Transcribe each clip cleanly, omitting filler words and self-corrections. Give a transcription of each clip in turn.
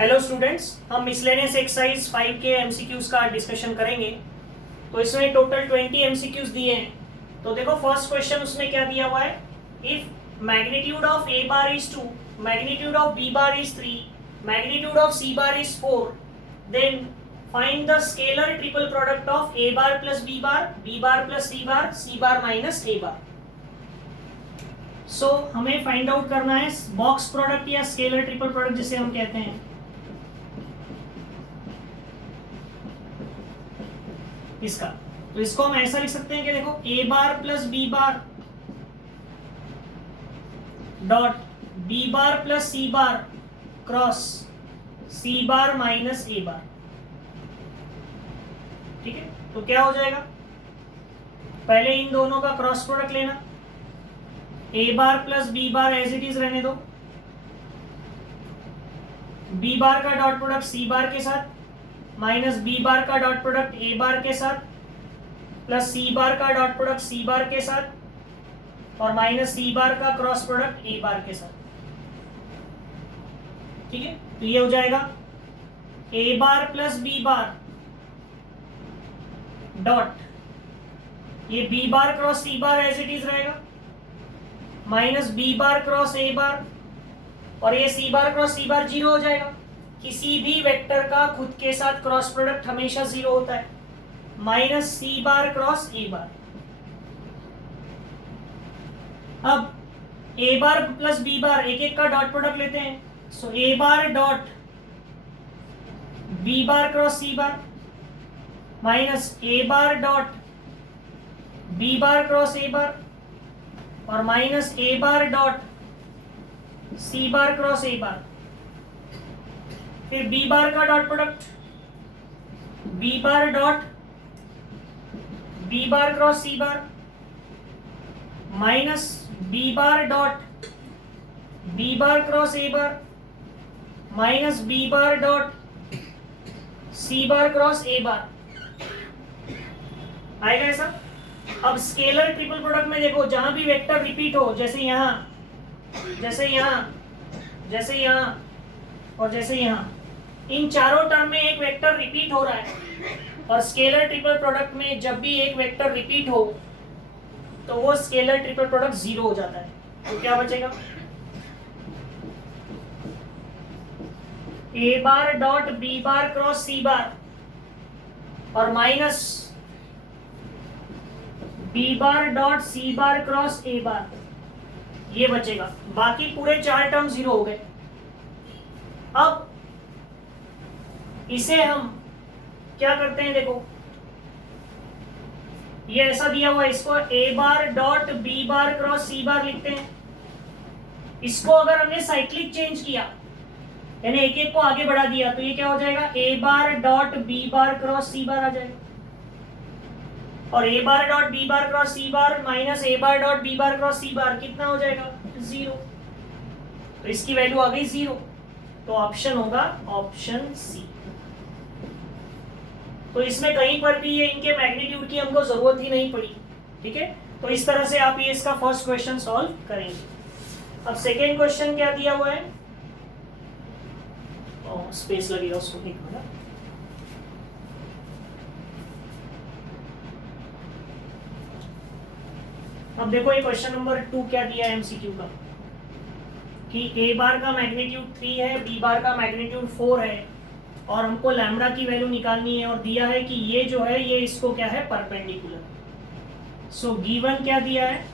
Hello students, हम miscellaneous exercise 5 के MCQs का डिस्कशन करेंगे। तो इसमें टोटल 20 एमसीक्यूज दिए हैं। तो देखो फर्स्ट क्वेश्चन उसमें क्या दिया हुआ है, if magnitude of A bar is 2, magnitude of B bar is 3, magnitude of C bar is 4, then find the scalar triple product of A bar plus B bar plus C bar minus A bar. So हमें find out करना है box product या scalar triple product जिसे हम कहते हैं इसका। तो इसको हम ऐसा लिख सकते हैं कि देखो A bar plus B bar dot B bar plus C bar cross C bar minus A bar. ठीक है, तो क्या हो जाएगा, पहले इन दोनों का क्रॉस प्रोडक्ट लेना, A bar plus B bar as it is रहने दो, बी बार का डॉट प्रोडक्ट सी बार के साथ माइनस बी बार का डॉट प्रोडक्ट ए बार के साथ प्लस सी बार का डॉट प्रोडक्ट सी बार के साथ और माइनस सी बार का क्रॉस प्रोडक्ट ए बार के साथ। ठीक है, तो ये हो जाएगा A bar plus B bar dot ये B bar cross C bar as it is रहेगा minus B bar cross A bar और ये सी बार क्रॉस सी बार जीरो हो जाएगा। किसी भी वेक्टर का खुद के साथ क्रॉस प्रोडक्ट हमेशा जीरो होता है, minus C bar cross A बार। अब ए बार प्लस बी बार एक एक का डॉट प्रोडक्ट लेते हैं। So A bar dot B bar cross C bar minus A bar dot B bar cross A bar और minus A bar dot C bar cross A bar. फिर B bar का dot product B bar dot B bar cross C bar minus B bar dot B bar cross A bar minus B bar dot C bar cross A bar. आएगा ऐसा। अब scalar triple product में देखो जहां भी vector repeat हो, जैसे यहां जैसे यहां जैसे यहां और जैसे यहां, इन चारों टर्म में एक वेक्टर रिपीट हो रहा है और स्केलर ट्रिपल प्रोडक्ट में जब भी एक वेक्टर रिपीट हो तो वो स्केलर ट्रिपल प्रोडक्ट जीरो हो जाता है। तो क्या बचेगा, A bar dot B bar cross C bar और minus B bar dot C bar cross A bar, ये बचेगा। बाकी पूरे चार टर्म जीरो हो गए। अब इसे हम क्या करते हैं, देखो ये ऐसा दिया हुआ है, इसको A bar dot B bar cross C bar लिखते हैं। इसको अगर हमने साइक्लिक चेंज किया यानी एक एक को आगे बढ़ा दिया तो ये क्या हो जाएगा, A bar dot B bar cross C bar आ जाएगा और A bar dot B bar cross C bar minus A bar dot B bar cross C bar कितना हो जाएगा, जीरो। तो इसकी वैल्यू आ गई जीरो। तो ऑप्शन होगा ऑप्शन सी। तो इसमें कहीं पर भी ये इनके मैग्नीट्यूड की हमको जरूरत ही नहीं पड़ी। ठीक है, तो इस तरह से आप ये इसका फर्स्ट क्वेश्चन सॉल्व करेंगे। अब सेकेंड क्वेश्चन क्या दिया हुआ है, स्पेस लगेगा उसको एक मिनट। अब देखो ये क्वेश्चन नंबर 2 क्या दिया है एमसीक्यू का, कि ए बार का मैग्नीट्यूड 3 है, बी बार का मैग्नीट्यूड 4 है और हमको लैम्बडा की वैल्यू निकालनी है और दिया है कि ये जो है ये इसको क्या है, परपेंडिकुलर। सो गिवन क्या दिया है,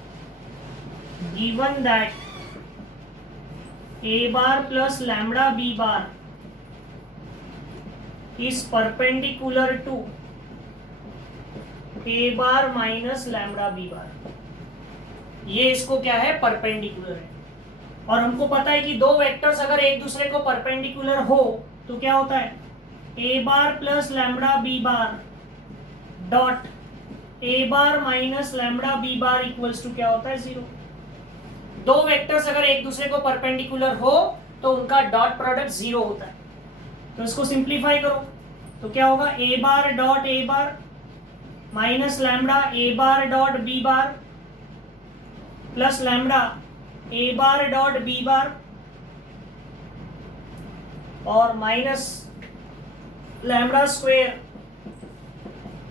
given that A bar plus lambda B bar is perpendicular to A bar minus lambda B bar. ये इसको क्या है, परपेंडिकुलर है। और हमको पता है कि दो वेक्टर्स अगर एक दूसरे को परपेंडिकुलर हो तो क्या होता है, A bar plus lambda B bar dot A bar minus lambda B bar equals to क्या होता है, जीरो। दो वेक्टर्स अगर एक दूसरे को परपेंडिकुलर हो तो उनका डॉट प्रोडक्ट जीरो होता है। तो इसको सिंप्लीफाई करो तो क्या होगा, A bar dot A bar minus lambda A bar dot B bar plus lambda A bar dot B bar और minus lambda square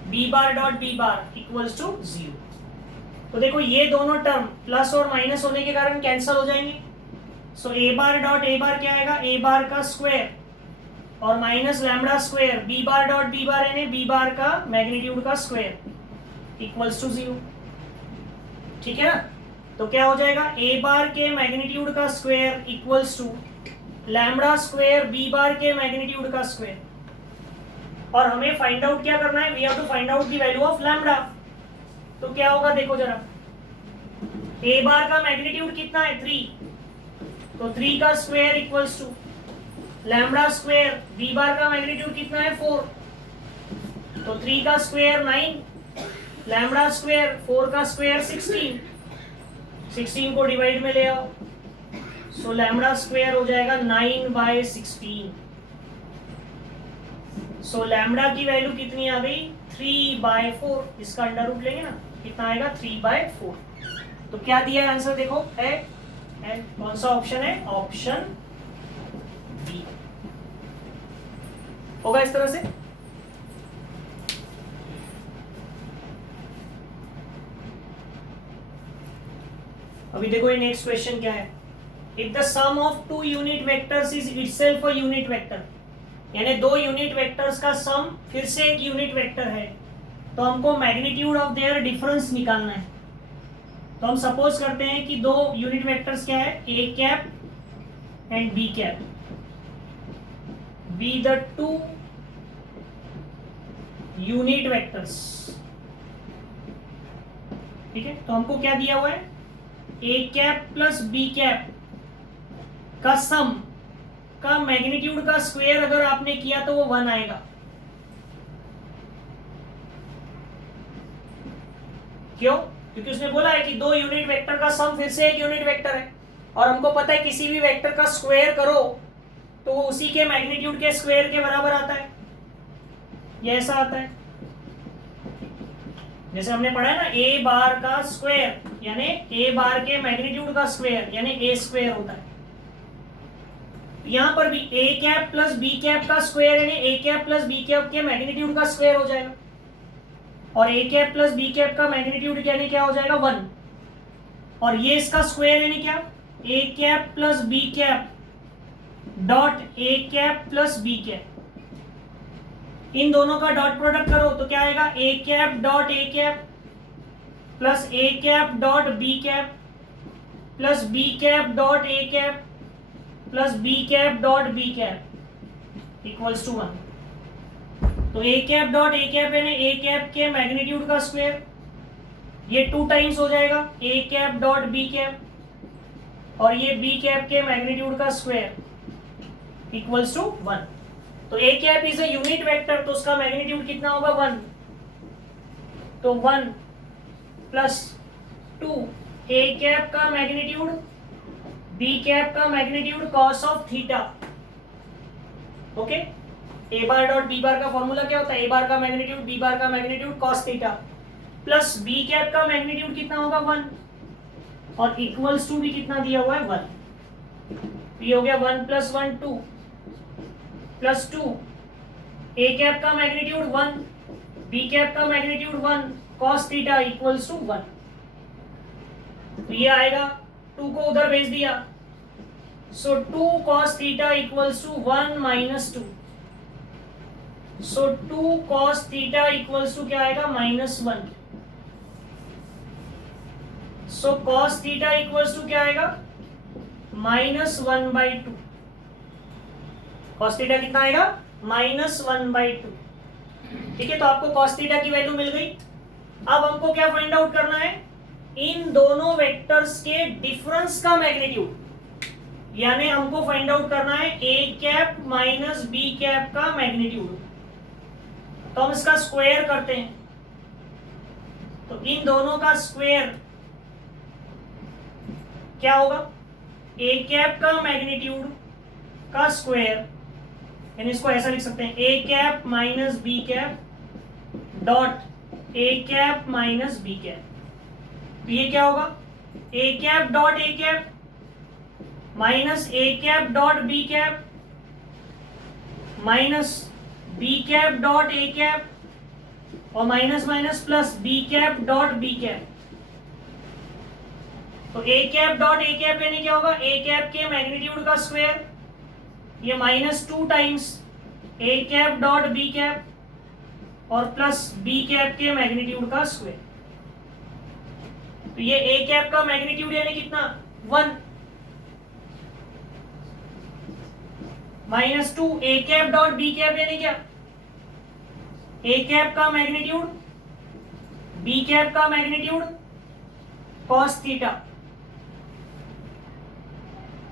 B bar dot B bar equals to 0। तो देखो ये दोनों टर्म प्लस और minus होने के कारण cancel हो जाएंगे। सो ए बार डॉट ए बार क्या आएगा, ए बार का स्क्वायर और minus lambda square B bar dot B bar यानी बी बार का मैग्नीट्यूड का स्क्वायर इक्वल्स टू 0। ठीक है ना। तो क्या हो जाएगा, ए बार के मैग्नीट्यूड का square equals to lambda square B bar के मैग्नीट्यूड का स्क्वायर। और हमें फाइंड आउट क्या करना है, we have to find out the value of lambda. तो क्या होगा देखो जरा, ए बार का मैग्नीट्यूड कितना है 3, तो 3 का square equals to lambda square B bar का मैग्नीट्यूड कितना है 4, तो 3 का स्क्वायर 9, लैम्बडा स्क्वायर 4 का स्क्वायर 16, 16 को डिवाइड में ले आओ, सो लैम्बडा स्क्वायर हो जाएगा 9/16। सो लैम्बडा की वैल्यू कितनी आ गई 3/4। इसका अंडर रूट लेंगे ना, कितना आएगा 3/4। तो क्या दिया है आंसर देखो, है कौन सा ऑप्शन है, ऑप्शन बी होगा इस तरह से। अभी देखो ये नेक्स्ट क्वेश्चन क्या है, if the sum of 2 unit vectors is itself a unit vector, यानी 2 यूनिट वेक्टर्स का सम फिर से एक यूनिट वेक्टर है, तो हमको मैग्नीट्यूड ऑफ देयर डिफरेंस निकालना है। तो हम सपोज करते हैं कि 2 यूनिट वेक्टर्स क्या है, A cap and B cap, be the 2 unit vectors. ठीक है, तो हमको क्या दिया हुआ है, A cap plus B cap का सम का मैग्नीट्यूड का स्क्वायर अगर आपने किया तो वो 1 आएगा। क्यों, क्योंकि उसने बोला है कि 2 यूनिट वेक्टर का सम फिर से एक यूनिट वेक्टर है, और हमको पता है किसी भी वेक्टर का स्क्वायर करो तो वो उसी के मैग्नीट्यूड के स्क्वायर के बराबर आता है, ये ऐसा आता है। जैसे हमने पढ़ा है ना, ए बार का स्क्वायर यानी ए बार के मैग्नीट्यूड का स्क्वायर यानी ए स्क्वायर होता है। यहां पर भी ए कैप प्लस बी कैप का स्क्वायर यानी A cap plus B cap के मैग्नीट्यूड का स्क्वायर हो जाएगा, और ए कैप प्लस बी कैप का मैग्नीट्यूड यानी क्या हो जाएगा 1, और ये इसका स्क्वायर यानी क्या, A cap plus B cap dot A cap plus B cap. इन दोनों का डॉट प्रोडक्ट करो तो क्या आएगा, A cap dot A cap plus A cap dot B cap plus B cap dot A cap plus B cap dot B cap equals to 1। तो A cap dot A cap यानी A cap के magnitude का square, ये 2 times हो जाएगा A cap dot B cap, और ये B cap के मैग्नीट्यूड का स्क्वायर इक्वल्स टू 1। तो A cap is a unit vector, तो उसका मैग्नीट्यूड कितना होगा 1, तो 1 प्लस 2 ए कैप का मैग्नीट्यूड बी कैप का magnitude cos of theta. Okay, A bar dot B bar का फॉर्मूला क्या होता है, ए बार का मैग्नीट्यूड बी बार का magnitude cos theta, plus B cap का मैग्नीट्यूड कितना होगा 1, और इक्वल्स टू भी कितना दिया हुआ है 1। ये हो गया 1 प्लस 1 2 प्लस 2 ए कैप का मैग्नीट्यूड 1 बी कैप का magnitude 1 cos theta equals to 1। तो ये आएगा, 2 को उधर भेज दिया, so 2 cos theta equals to 1 minus 2, so 2 cos theta equals to क्या आएगा -1, so cos theta equals to क्या आएगा -1/2। cos थीटा कितना आएगा -1/2। ठीक है, तो आपको cos थीटा की वैल्यू मिल गई। अब हमको क्या फाइंड आउट करना है, इन दोनों वेक्टर्स के डिफरेंस का मैग्नीट्यूड, यानी हमको फाइंड आउट करना है A cap minus B cap का मैग्नीट्यूड। तो हम इसका स्क्वायर करते हैं, तो इन दोनों का स्क्वायर क्या होगा, ए कैप का मैग्नीट्यूड का स्क्वायर, यानी इसको ऐसा लिख सकते हैं A cap minus B cap dot A cap minus B cap. तो ये क्या होगा, A cap dot A cap minus A cap dot B cap minus B cap dot A cap और minus minus plus B cap dot B cap. तो A cap dot A cap यानी क्या होगा, A cap के magnitude का square, ये -2 times ए cap dot B cap और plus B cap के मैग्नीट्यूड का स्क्वायर। तो ये ए कैप का मैग्नीट्यूड यानी कितना, 1 -2 A cap dot B cap यानी क्या, ए कैप का मैग्नीट्यूड बी कैप का मैग्नीट्यूड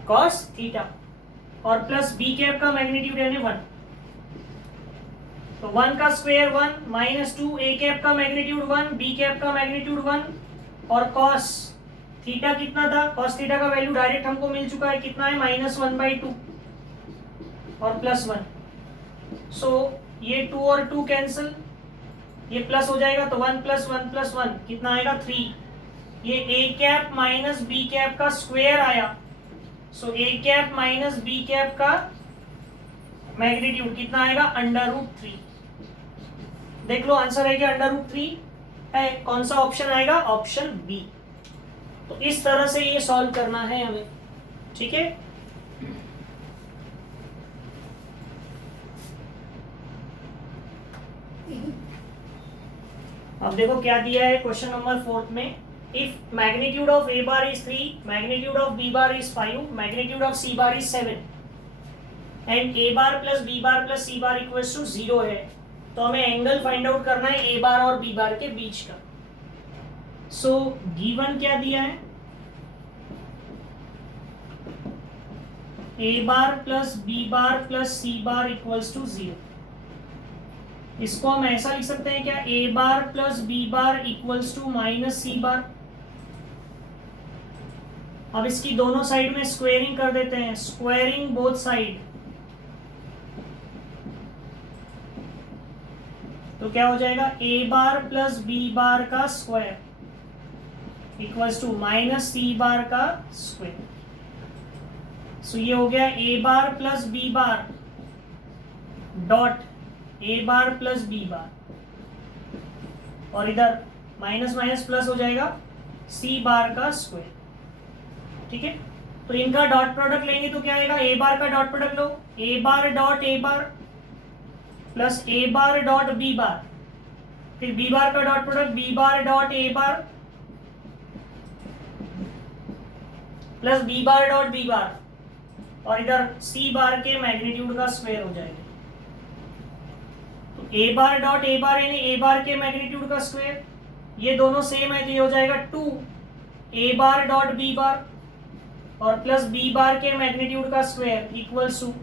cos थीटा और प्लस बी कैप का मैग्नीट्यूड यानी 1। तो 1 का स्क्वायर 1 -2 ए कैप का मैग्नीट्यूड 1 बी कैप का मैग्नीट्यूड 1 और cos थीटा कितना था, cos थीटा का वैल्यू डायरेक्ट हमको मिल चुका है, कितना है -1/2 और +1। सो ये 2 और 2 कैंसिल, ये प्लस हो जाएगा तो 1 + 1 + 1 कितना आएगा 3। ये ए कैप माइनस बी कैप का स्क्वायर आया। सो ए कैप माइनस बी कैप का मैग्नीट्यूड कितना आएगा, √3। देख लो आंसर है क्या, √3 है। कौन सा ऑप्शन आएगा, ऑप्शन बी। तो इस तरह से ये सॉल्व करना है हमें, ठीक है। अब देखो क्या दिया है क्वेश्चन नंबर 4 में, if magnitude of A bar is 3, magnitude of B bar is 5, magnitude of C bar is 7 and A bar plus B bar plus C bar equals to 0 है, तो हमें एंगल फाइंड आउट करना है A bar और B bar के बीच का। So given क्या दिया है, A bar plus B bar plus C bar equals to 0। इसको हम ऐसा लिख सकते हैं क्या, A bar plus B bar equals to minus C bar. अब इसकी दोनों साइड में स्क्वेयरिंग कर देते हैं, स्क्वेयरिंग बोथ साइड। तो क्या हो जाएगा, A bar plus B bar का square equals to minus C bar का स्क्वायर। सो ये हो गया A bar plus B bar dot A bar plus B bar, और इधर माइनस माइनस प्लस हो जाएगा सी बार का स्क्वायर, ठीक है। तो इनका डॉट प्रोडक्ट लेंगे तो क्या आएगा, ए बार का डॉट प्रोडक्ट लो, A bar dot A bar plus A bar dot B bar, फिर बी बार का dot product B bar dot A bar plus B bar dot B bar, और इधर सी बार के मैग्नीट्यूड का square हो जाएगा। तो ए बार डॉट ए बार यानी ए बार के मैग्नीट्यूड का स्क्वायर, ये दोनों सेम है तो ये हो जाएगा 2 ए बार डॉट बी बार और प्लस बी बार के मैग्नीट्यूड का स्क्वायर इक्वल्स टू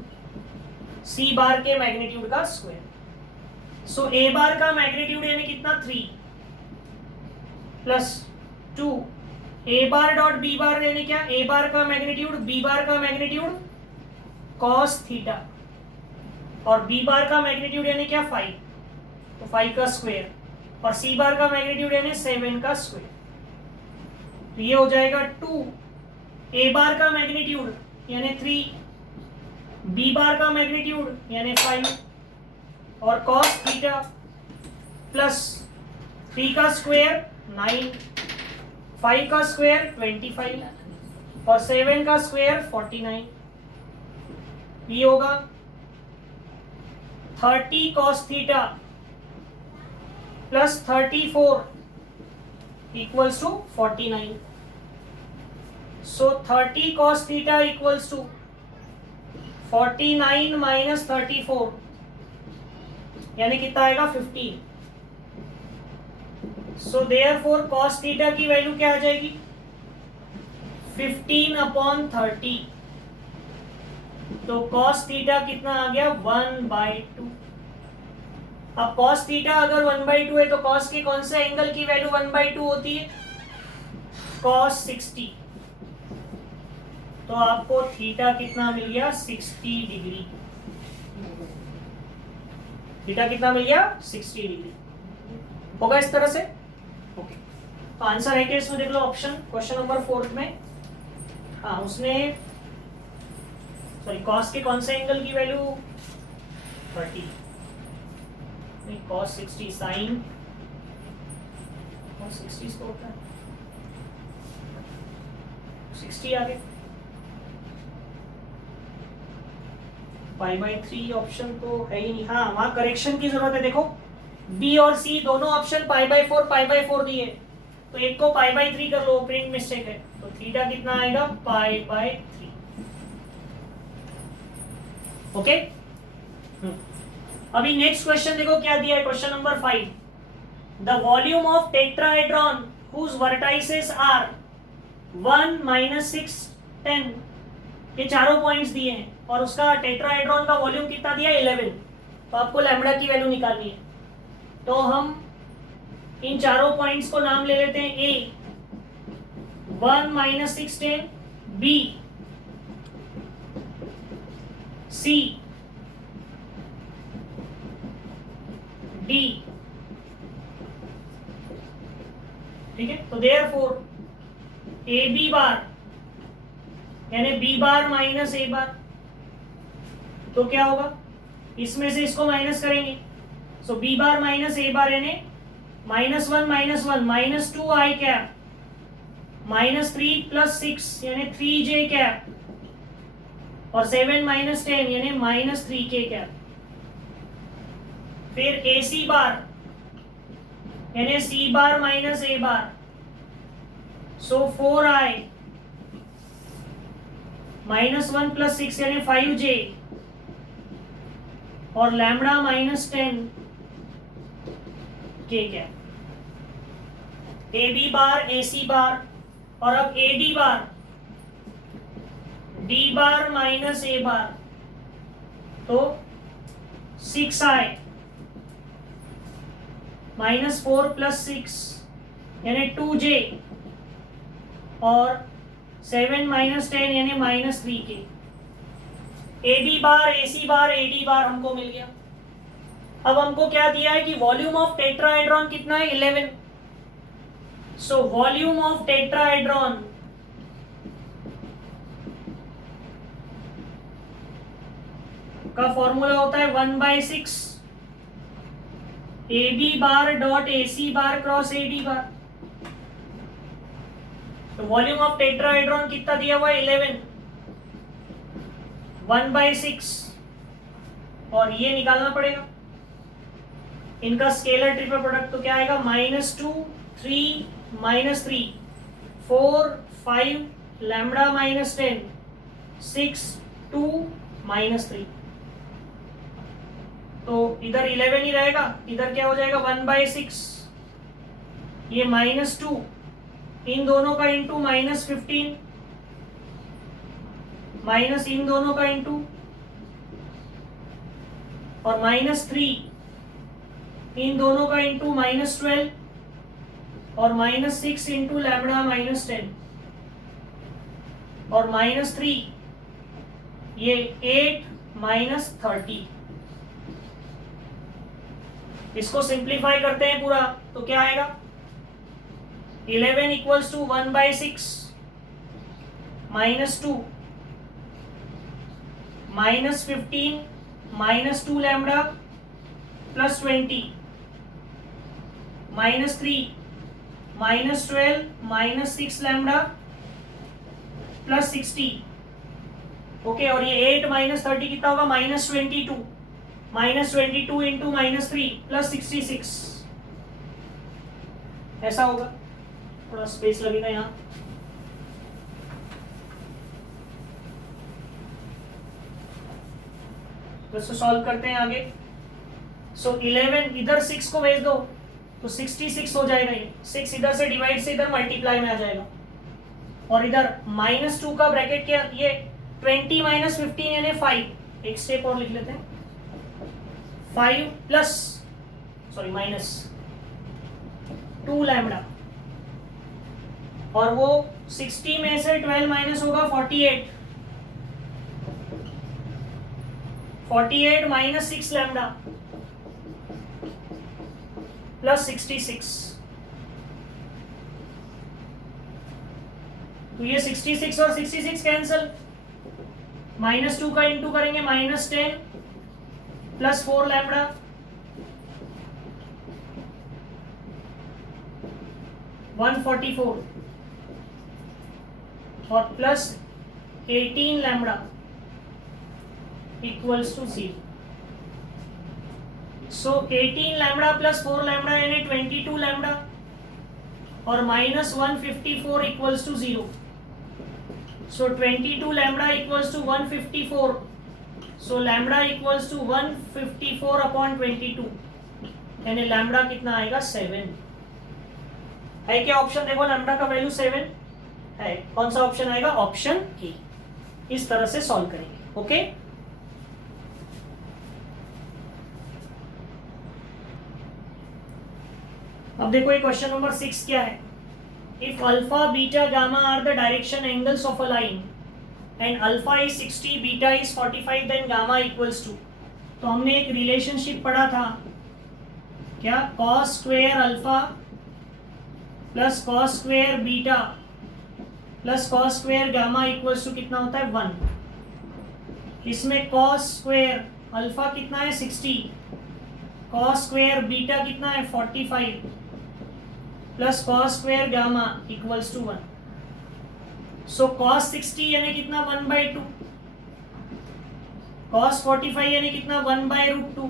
सी बार के मैग्नीट्यूड का स्क्वायर। सो ए बार का मैग्नीट्यूड यानी कितना 3 प्लस 2 ए बार डॉट बी बार यानी क्या, ए बार का मैग्नीट्यूड बी बार का मैग्नीट्यूड cos थीटा और बी बार का मैग्नीट्यूड यानी क्या 5, तो 5 का स्क्वायर, और सी बार का मैग्नीट्यूड यानी 7 का स्क्वायर। तो ये हो जाएगा 2 ए बार का मैग्नीट्यूड यानी 3, बी बार का मैग्नीट्यूड यानी 5 और cos थीटा प्लस 3 का स्क्वायर 9, 5 का स्क्वायर 25 और 7 का स्क्वायर 49। ये होगा 30 cos theta plus 34 equals to 49। So 30 cos theta equals to 49 minus 34 यानी कितना आएगा 15। सो देयरफॉर cos थीटा की वैल्यू क्या आ जाएगी 15/30। तो cos थीटा कितना आ गया 1/2। अब cos थीटा अगर 1/2 है तो cos के कौन से एंगल की वैल्यू 1/2 होती है, cos 60। तो आपको थीटा कितना मिल गया 60 डिग्री। थीटा कितना मिल गया 60 डिग्री। होगा इस तरह से, ओके। तो आंसर है कि इसमें देख लो ऑप्शन क्वेश्चन नंबर 4 में, हाँ उसने सॉरी cos के कौन से एंगल की वैल्यू 30 नहीं, cos 60 sin cos 60 इसको होता है 60 आगे π/3 ऑप्शन तो है ही नहीं। हाँ, वहां करेक्शन की जरूरत है। देखो बी और सी दोनों ऑप्शन π/4 दिए, तो एक को π/3 कर लो, प्रिंट मिस्टेक है, तो थीटा कितना आएगा π/3। ओके, अभी नेक्स्ट क्वेश्चन देखो क्या दिया है, question number 5। The volume of tetrahedron whose vertices are 1, -6, 10 ये चारों पॉइंट्स दिए हैं, और उसका टेट्राहेड्रॉन का वॉल्यूम कितना दिया है 11। तो आपको लैम्बडा की वैल्यू निकालनी है। तो हम इन चारों पॉइंट्स को नाम ले लेते हैं। ए 1, -6, 10, बी सी डी। ठीक है, तो देयरफॉर ए बी बार यानी B bar minus A bar, तो क्या होगा, इसमें से इसको माइनस करेंगे, सो बी बार माइनस ए बार यानी -1 -2 आई कैप -3 + 6 यानी 3j कैप, और 7 - 10 यानी -3k कैप। फिर ए सी बार यानी सी bar minus A bar, so 4i -1 + 6 यानी 5j, और lambda -10 k cap. A B bar, A C bar, और अब A D bar, D bar minus A bar, तो 6i -4 + 6 यानी 2j, और 7 - 10 यानी -3k। A B bar, A C bar, A D बार हमको मिल गया। अब हमको क्या दिया है कि वॉल्यूम ऑफ टेट्राहेड्रॉन कितना है 11। सो वॉल्यूम ऑफ टेट्राहेड्रॉन का फॉर्मूला होता है 1/6 A B bar dot A C bar cross A D bar. तो वॉल्यूम ऑफ टेट्राहेड्रॉन कितना दिया हुआ है 11, 1/6, और ये निकालना पड़ेगा इनका स्केलर ट्रिपल प्रोडक्ट। तो क्या आएगा -2 3 -3 4 5 लैम्बडा -10 6 2 -3। तो इधर 11 ही रहेगा, इधर क्या हो जाएगा 1/6, ये -2 इन दोनों का इंटू -15 माइनस इन दोनों का इंटू, और -3 इन दोनों का इंटू -12, और -6 इंटू लैम्बडा -10, और -3 ये 8 - 30। इसको सिंप्लीफाई करते हैं पूरा, तो क्या आएगा 11 = 1/6 -2 -15 -2 लैम्बडा +20 -3 -12 -6 लैम्बडा +60। ओके, और ये 8 - 30 कितना होगा -22 -22 इंटू -3 +66, ऐसा होगा। थोड़ा स्पेस लगेगा यहाँ। तो सॉल्व करते हैं आगे। सो 11 इधर 6 को भेज दो तो 66 हो जाएगा, ये 6 इधर से डिवाइड से इधर मल्टीप्लाई में आ जाएगा, और इधर -2 का ब्रैकेट क्या, ये 20 - 15 यानी 5। एक स्टेप और लिख लेते हैं, 5 प्लस -2 लैम्बडा, और वो 60 में से 12 माइनस होगा 48 -6 लैम्बडा +66। तो ये 66 और 66 कैंसल, -2 का इंटू करेंगे -10 प्लस 4 लैम्बडा (144) और plus 18 lambda equals to 0. So 18 lambda plus 4 lambda यानी 22 लैम्बडा और minus 154 equals to 0. So 22 lambda equals to 154. So lambda equals to 154 upon 22 यानी लैम्बडा कितना आएगा 7. है क्या ऑप्शन? देखो लैम्बडा का वैल्यू 7 है. कौन सा ऑप्शन आएगा? Option A. इस तरह से सॉल्व करेंगे. ओके अब देखो ये क्वेश्चन नंबर 6 क्या है. If alpha beta gamma are the direction angles of a line and alpha is 60 beta is 45 then gamma equals to. तो हमने एक रिलेशनशिप पढ़ा था क्या? Cos square alpha plus cos square beta plus cos square gamma equals to कितना होता है 1. इसमें कॉस स्क्वेयर अल्फा कितना है 60, कॉस स्क्वेयर बीटा कितना है 45 plus cos square gamma equals to 1. So cos 60 यानी कितना 1/2, कॉस 45 यानी कितना 1/√2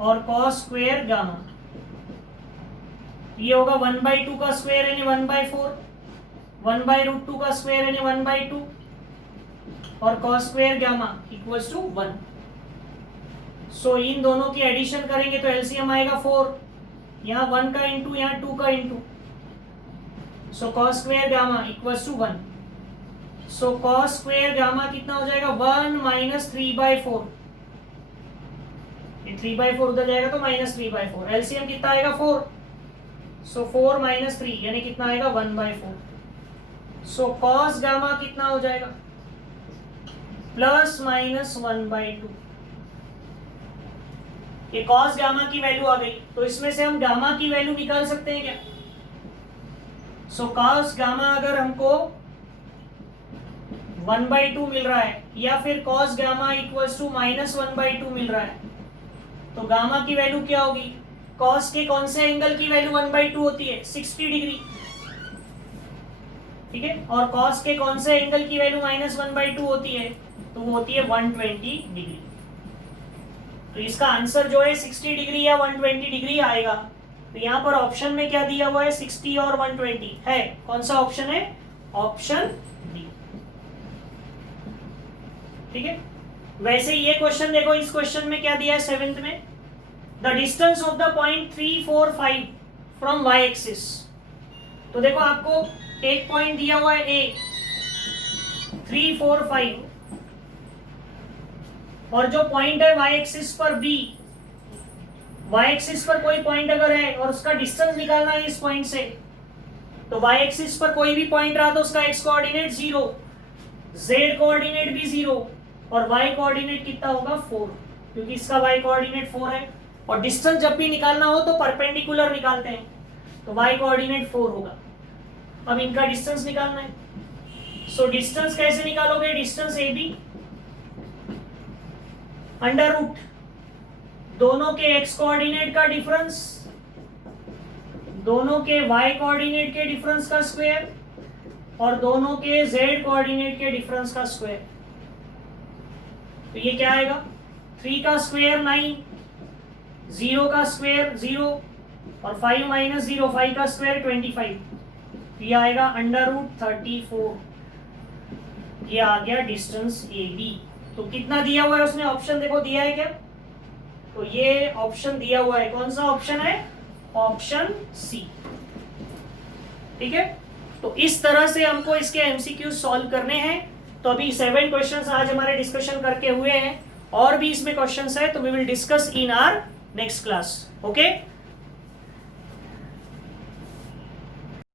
और कॉस स्क्वेयर गामा ये होगा 1/2 का स्क्वायर यानी 1/4, 1/√2 का स्क्वायर यानी 1/2 और cos square gamma equals to 1. So इन दोनों की एडिशन करेंगे तो एलसीएम आएगा 4. यहाँ 1 का इंटू यहाँ 2 का into. So cos square gamma equals to 1. So cos square gamma कितना हो जाएगा 1 माइनस 3/4. ये 3/4 उधर जाएगा तो माइनस 3/4. एलसीएम कितना आएगा 4. सो 4 माइनस 3 यानी कितना आएगा 1/4. सो कॉस गामा कितना हो जाएगा प्लस माइनस 1/2. ये कॉस गामा की वैल्यू आ गई तो इसमें से हम गामा की वैल्यू निकाल सकते हैं क्या? सो कॉस गामा अगर हमको 1/2 मिल रहा है या फिर cos gamma equals to minus 1/2 मिल रहा है तो गामा की वैल्यू क्या होगी? कॉस के कौन से एंगल की वैल्यू 1/2 होती है? 60 डिग्री. ठीक है. और कॉस के कौन से एंगल की वैल्यू माइनस 1/2 होती है? तो वो होती है 120 डिग्री. तो इसका आंसर जो है 60 डिग्री या 120 डिग्री आएगा. तो यहाँ पर ऑप्शन में क्या दिया हुआ है? 60 और 120 है. कौन सा ऑप्शन है? Option D. ठीक है. वैसे ये क्वेश्चन देखो, इस क्वेश्चन में क्या दिया है 7th में? The distance of the point 3, 4, 5 from Y axis. तो देखो आपको एक पॉइंट दिया हुआ है ए 3, 4, 5 और जो पॉइंट है वाई एक्सिस पर बी. वाई एक्सिस पर कोई पॉइंट अगर है और उसका डिस्टेंस निकालना है इस पॉइंट से तो वाई एक्सिस पर कोई भी पॉइंट रहा तो उसका एक्स कोऑर्डिनेट 0, जेड कोऑर्डिनेट भी 0 और वाई कोऑर्डिनेट कितना होगा 4 क्योंकि इसका वाई कोऑर्डिनेट 4 है. और डिस्टेंस जब भी निकालना हो तो परपेंडिकुलर निकालते हैं तो y कोऑर्डिनेट 4 होगा. अब इनका डिस्टेंस निकालना है. सो डिस्टेंस कैसे निकालोगे? Distance A B under root दोनों के x कोऑर्डिनेट का डिफरेंस, दोनों के y कोऑर्डिनेट के डिफरेंस का स्क्वायर और दोनों के z कोऑर्डिनेट के डिफरेंस का स्क्वायर. तो ये क्या आएगा? 3 का स्क्वायर 9, 0 का स्क्वायर 0 और 5 माइनस 0 5 का स्क्वायर 25. ये आएगा अंडर रूट 34. ये आ गया डिस्टेंस ए बी. तो कितना दिया हुआ है उसने? ऑप्शन देखो दिया है क्या? तो ये ऑप्शन दिया हुआ है. कौन सा ऑप्शन है? Option C. ठीक है. तो इस तरह से हमको इसके एमसीक्यू सॉल्व करने हैं. तो अभी 7 क्वेश्चंस आज हमारे डिस्कशन करके हुए हैं और भी इसमें क्वेश्चंस है तो we will discuss in our next class. Okay.